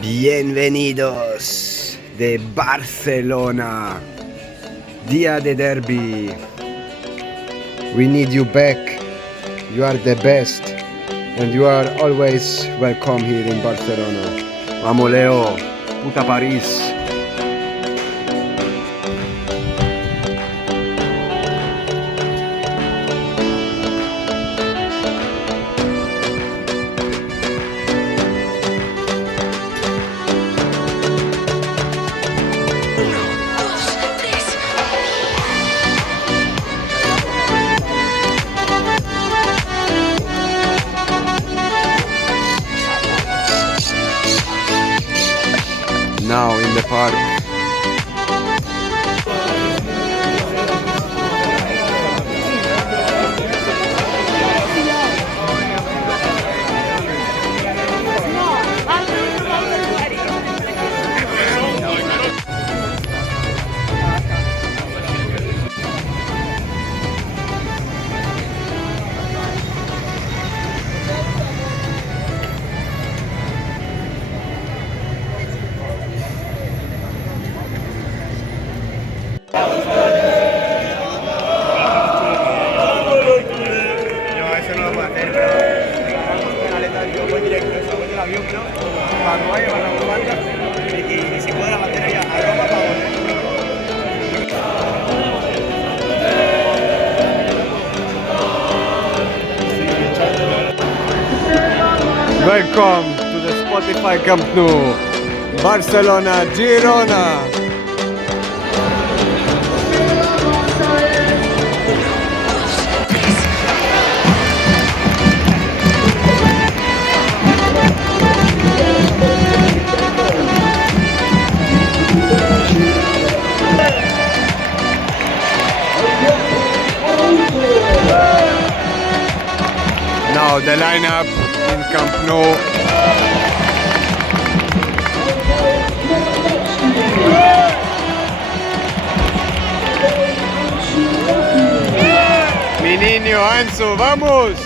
Bienvenidos de Barcelona, día de Derbi. We need you back. You are the best, and you are always welcome here in Barcelona. Vamos Leo, puta París. Now in the park. Welcome to the Spotify Camp Nou, Barcelona, Girona. Now the lineup in Camp Nou. Mi niño Ansu, vamos.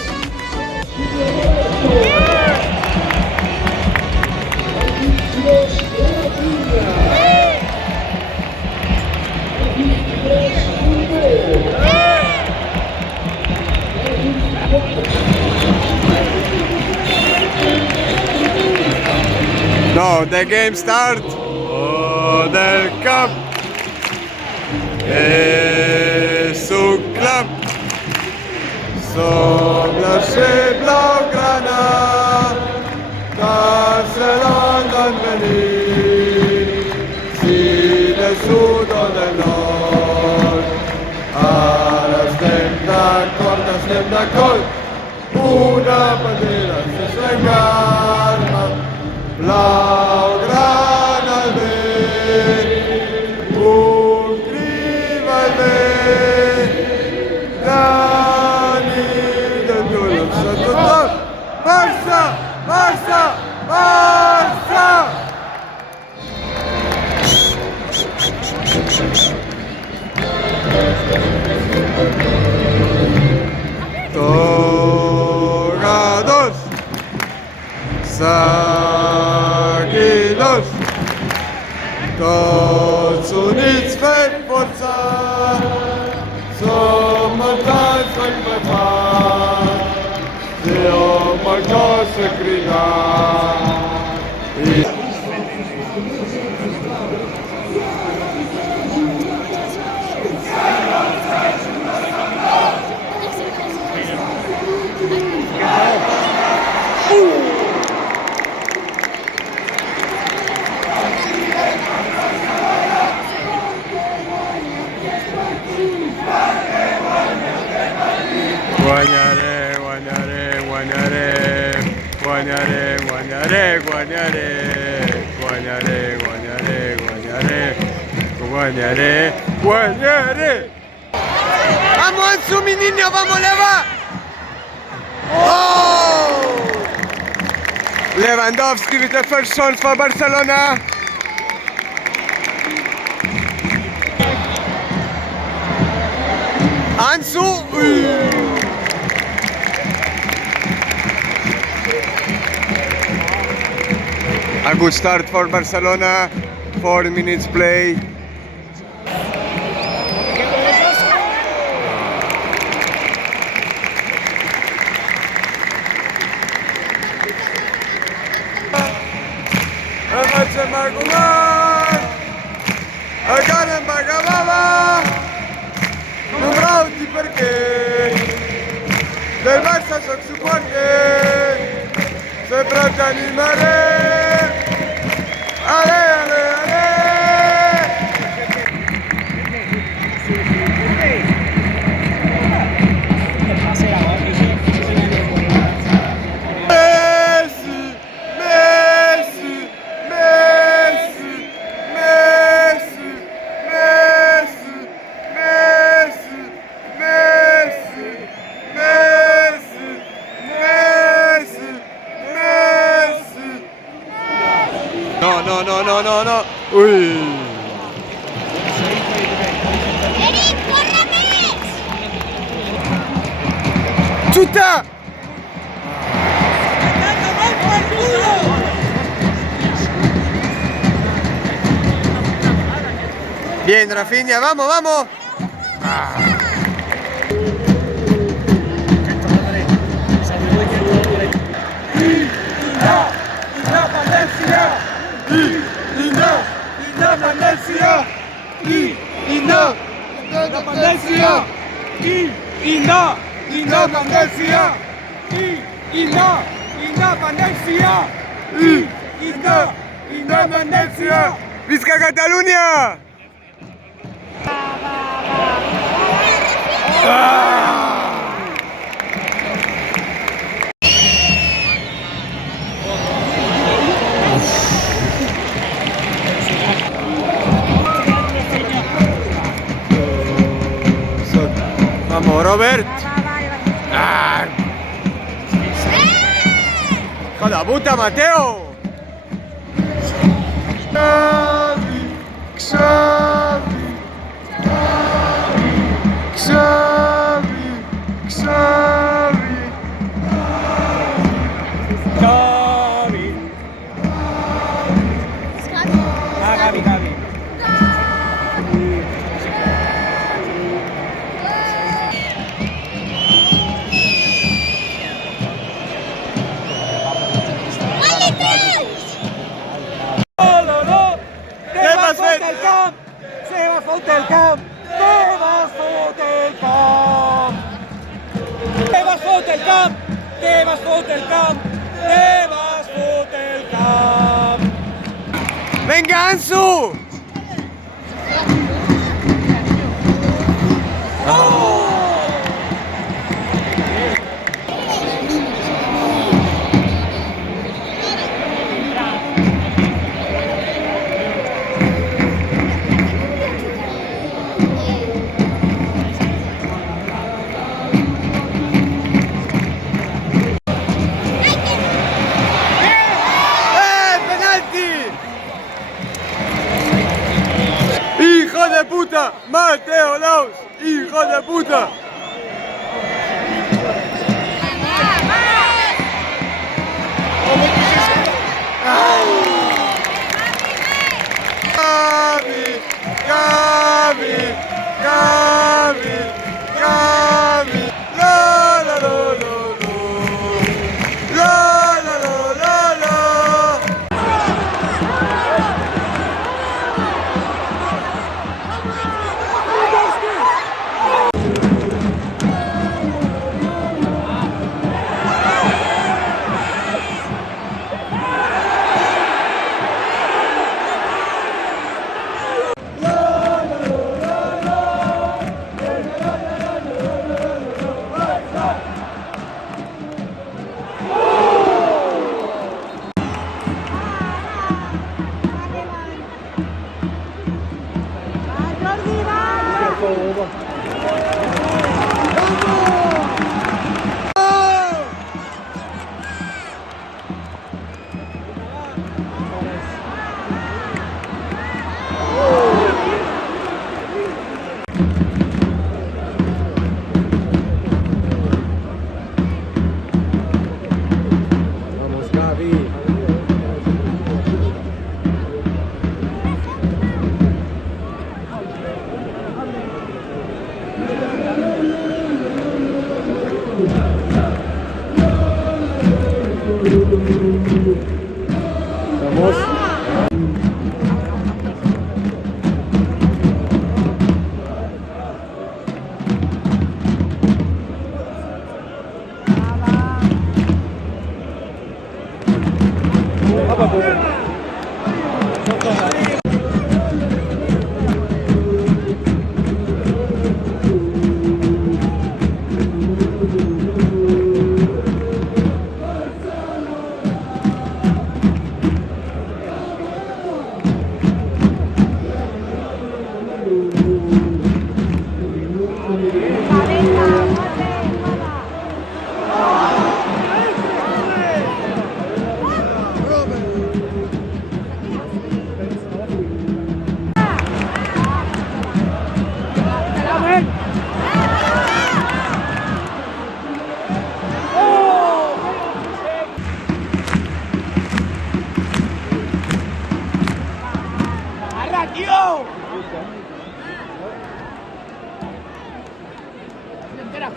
No, the game start. Oh, del camp. Es un club. Somos blaugrana. Barcelona venir. Si del sud o del nord. Ara estem d'acord. Una bandera sense engarma. Blaugrana al vent, un crim al vent, d'ànim de tots a tothom. Barça, Barça, Barça! Togados, seguidors, tots units fent força, som els anys empatats, si hom el cos a cridar. Guanyaré, guanyaré, guanyaré, guanyaré, guanyaré, guanyaré, guanyaré, guanyaré, guanyaré, guanyaré, guanyaré. Vamos Ansu, mi niño, vamos Leva. Oh! Lewandowski with the first shot for Barcelona. Ansu. A good start for Barcelona, 4 minutes play. El Catalan va acabava, non brauti perché del Barça soc supporter, sempre t'animaré, ale, ale, ale. No. Uy. ¡Chuta! Bien, Rafinha, vamos, vamos. Independencia. ¡Visca Catalunya! Vamos, Robert. ¡Joder, puta, Mateo! ¡Venga, Ansu! puta! ¡Mateo Laus! ¡Hijo de puta! Gavi! Gavi! Gavi! Gavi! La la la la la la la la la. Vamos.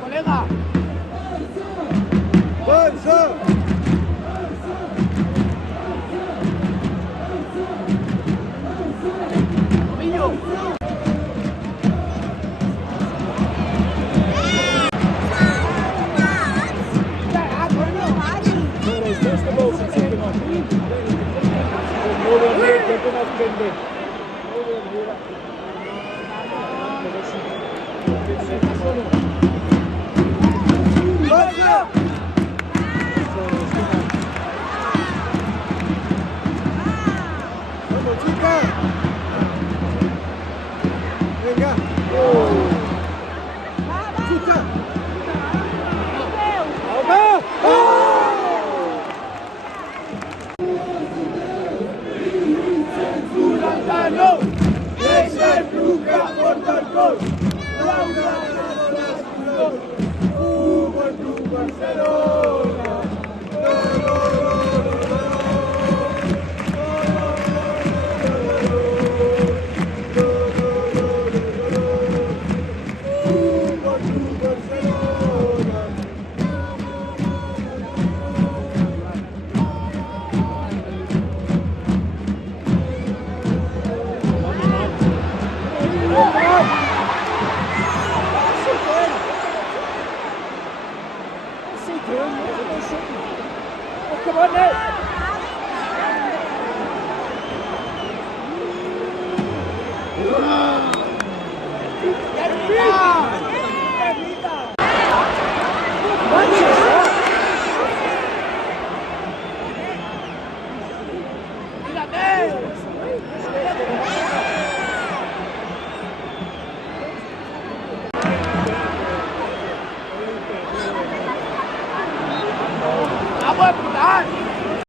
¡Colega! Come on, Nate!